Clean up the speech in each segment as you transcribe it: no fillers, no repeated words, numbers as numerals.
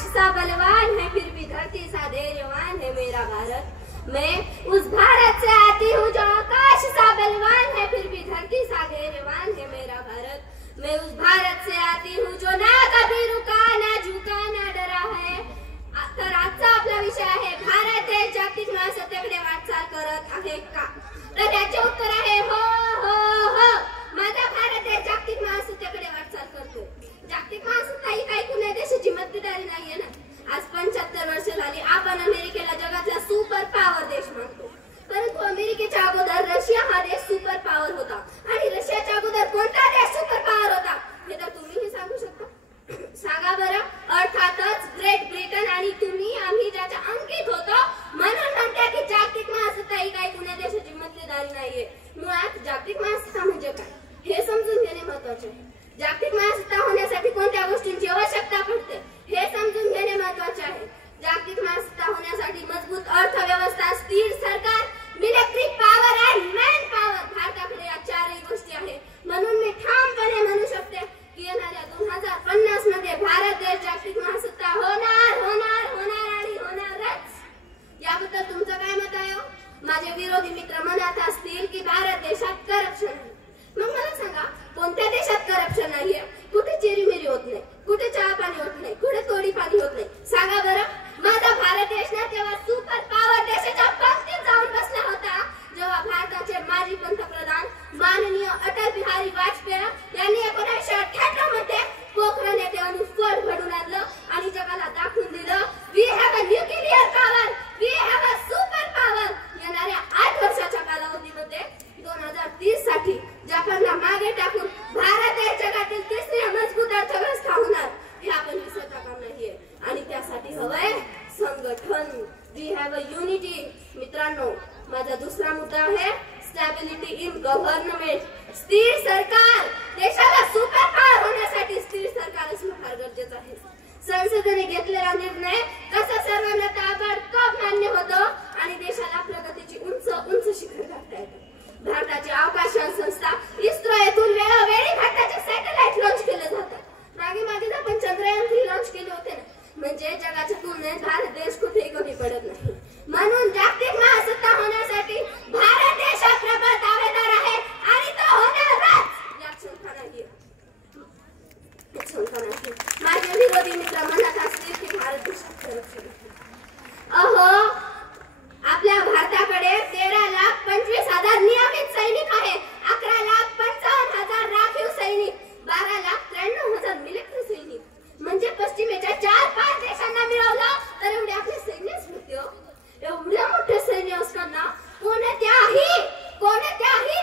आकाश सा बलवान है, फिर भी धरती सा धैर्यवान है मेरा भारत। मैं उस भारत से आती हूँ जो आकाश सा बलवान है, फिर भी धरती सा धैर्यवान है मेरा भारत। मैं उस भारत से आती हूँ जो ना कभी रुका, ना झुका, ना डरा है। तर आजचा आपला विषय आहे भारत देश जागतिक महासत्तेकडे वाटचाल करत आहे का? तर त्याचे उत्तर आहे हो हो हो। माझा भारत देश जागतिक महासत्तेकडे वाटचाल करतोय। जागतिक महासत्ता ही काही कुण्या देशाची मक्तेदारी नाहीये ना। आज 75 वर्ष झाली आपण अमेरिकेला जगातला सुपर पॉवर देश म्हणतो, परंतु अमेरिकेच्या अगोदर रशिया हा देश सुपर पॉवर होता। आणि रशियाच्या अगोदर कोणता देश सुपर पॉवर होता हे तर तुम्हीही सांगू शकता? सांगा बरं। अर्थातच ग्रेट ब्रिटन आणि तुम्ही आम्ही ज्याच्या अंकित होतो, म्हणून म्हणते की जागतिक महासत्ता ही काही कुण्या देशाची मक्तेदारी नाहीये। मुळात जागतिक महासत्ता म्हणजे काय हे समजून घेणे महत्त्वाचे आहे। जागतिक महासत्ता होण्यासाठी कोणत्या गोष्टींची आवश्यकता पडते हे समजून घेणे महत्त्वाचे आहे। जागतिक महासत्ता होण्यासाठी मजबूत अर्थव्यवस्था, स्थिर सरकार, मिलिटरी पॉवर आणि मॅन पॉवर, भारताकडे या चारही गोष्टी आहेत। म्हणून मी ठामपणे म्हणू शकते की येणाऱ्या 2050 मध्ये भारत देश जागतिक महासत्ता होणार होणार होणार आणि होणारच। याबद्दल तुमचं काय मत आहे? माझे विरोधी मित्र म्हणत असतील की भारत देशात करप्शन आहे, मग मला सांगा कोणत्या देशात करप्शन नाहीये? कुठे चेरीमेरी होत नाही, कुठे चहा पाणी होत नाही, कुठे तोडी पाणी होत नाही? सांगा बरं। माझा भारत देश ना तेव्हा सुपर पॉवर देशाच्या पंक्तीत जाऊन बसला होता जेव्हा भारताचे माजी पंतप्रधान माननीय अटल बिहारी वाजपेयी यांनी 1978 मध्ये पोखरण येथे अणुस्फोट घडवून आणलं आणि जगाला दाखवून दिलं we have a nuclear power, we have a super power. येणाऱ्या 8 वर्षाच्या कालावधीमध्ये 2030 साठी जपानला मागे टाकून भारत हे जगातील तिसरी मजबूत अर्थव्यवस्था होणार हे आपण विसरता कामा नाहीये। आणि त्यासाठी हवंय संघटन, वी हॅव अ युनिटी। मित्रांनो, माझा दुसरा मुद्दा आहे स्टॅबिलिटी इन गव्हर्नमेंट, स्थिर सरकार। देशाला सुपर पॉवर होण्यासाठी स्थिर सरकार असणं फार गरजेचं आहे। संसदेने घेतलेला निर्णय कसा सर्वांना ताबडतोब मान्य होतो आणि देशाला प्रगतीची उंच उंच शिखर गाठता येतं। भारताची अवकाशयान संस्था इस्रो येथून वेळोवेळी भारताचे सॅटेलाइट लॉन्च केले जातात। मागे आपण चंद्रयान 3 लॉन्च केले होते ना, म्हणजे जगाच्या तुलनेत भारत देश कुठेही कमी पडत नाही। म्हणून जागतिक महासत्ता होण्यासाठी भारत देश प्रबळ दावेदार आहे आणि तो होणारच, यात शंका नाहीये। माझे विरोधी मित्र म्हणत असतील की भारत देशात करप्शन आहे। अहो, आपल्या भारताकडे 13,25,000 नियमित सैनिक आहे, 11,55,000 राखीव सैनिक, 12,93,000 मिलिटरी सैनिक। म्हणजे पश्चिमेच्या 4-5 देशांना मिळवलं तर एवढे आपले सैन्यच होते। एवढे मोठे सैन्य असताना कोणत्याही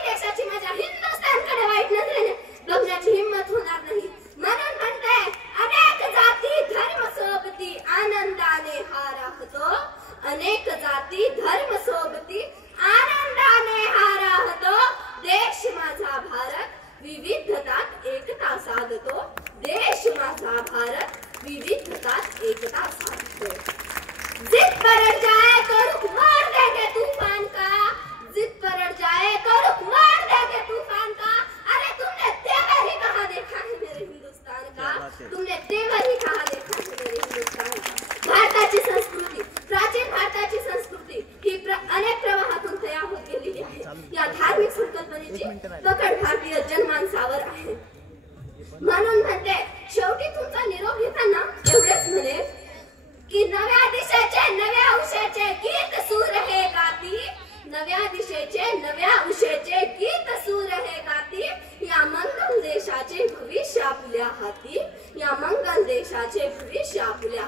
देशाची माझ्या हिंदुस्थानकडे वाईट नजरेने बघण्याची हिंमत होणार नाही। म्हणून म्हणते अनेक जाती धर्म सोबती आनंदाने हा राहतो, अनेक जाती धर्म सोबती आनंदाने हा राहतो। देश माझा भारत विविधतात एकता साधतो, देश माझा भारत विविधतात एकता साधतो। जिद पर अड़ जाए तो रुख मार देंगे तूफान का, जिद पर अड़ जाए तो रुख मार देंगे तूफान का। अरे तुमने तेवर ही कहाँ देखा है मेरे हिंदुस्तान का, तुमने तेवर ही कहाँ देखा है मेरे हिंदुस्तान का। भारताची संस्कृती, प्राचीन भारताची संस्कृती ही अनेक प्रवाहातून तयार होत गेलेली आहे। या धार्मिक संकल्पनेची पकड भारतीय जनमानसावर आहे। म्हणून म्हणते शेवटी तुमचा निरोप घेताना एवढेच म्हणे की नव्या दिशेचे नव्या उशेचे गीत सूर हे गाती, नव्या दिशेचे नव्या उशेचे गीत सूर हे गाती। या मंगल देशाचे भविष्य आपल्या हाती, या मंगल देशाचे भविष्य आपल्या